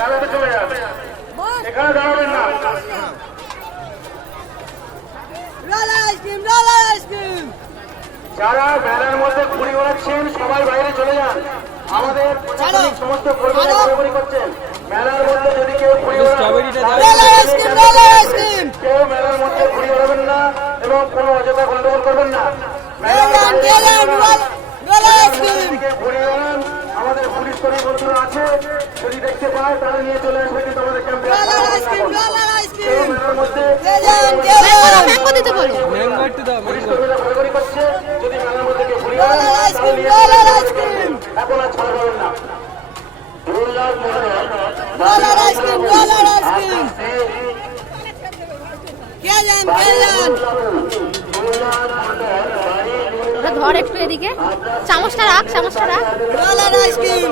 মেলাতে চলে যান, এখানে দাঁড়াবেন না। যারা মেলার মধ্যে ঘুরে বেড়াচ্ছেন সবাই বাইরে চলে যান। আমাদের প্রশাসনিক সমস্ত কর্মীরা ঘোরাঘুরি করছেন। মেলার মধ্যে যদি কেউ ঘুরে কেউ মেলার মধ্যে ঘুরে বেড়াবেন না এবং কোনো অযথা গন্ডগোল করবেন না। ঘুরে বেড়ান, আমাদের পুলিশ কর্মী বন্ধুরা আছে, যদি দেখতে পায় তারা নিয়ে চলে আসবে, কিন্তু আমাদের ক্যাম্পে মেলার মধ্যে পুলিশ কর্মীরা ঘোরাঘুরি করছে। যদি মেলার মধ্যে কেউ ঘুরে বেড়ান এখন আর ছাড়া পাবেন না। ধর একটু এদিকে, চামচটা রাখ, চামচটা রাখ। আইসক্রিম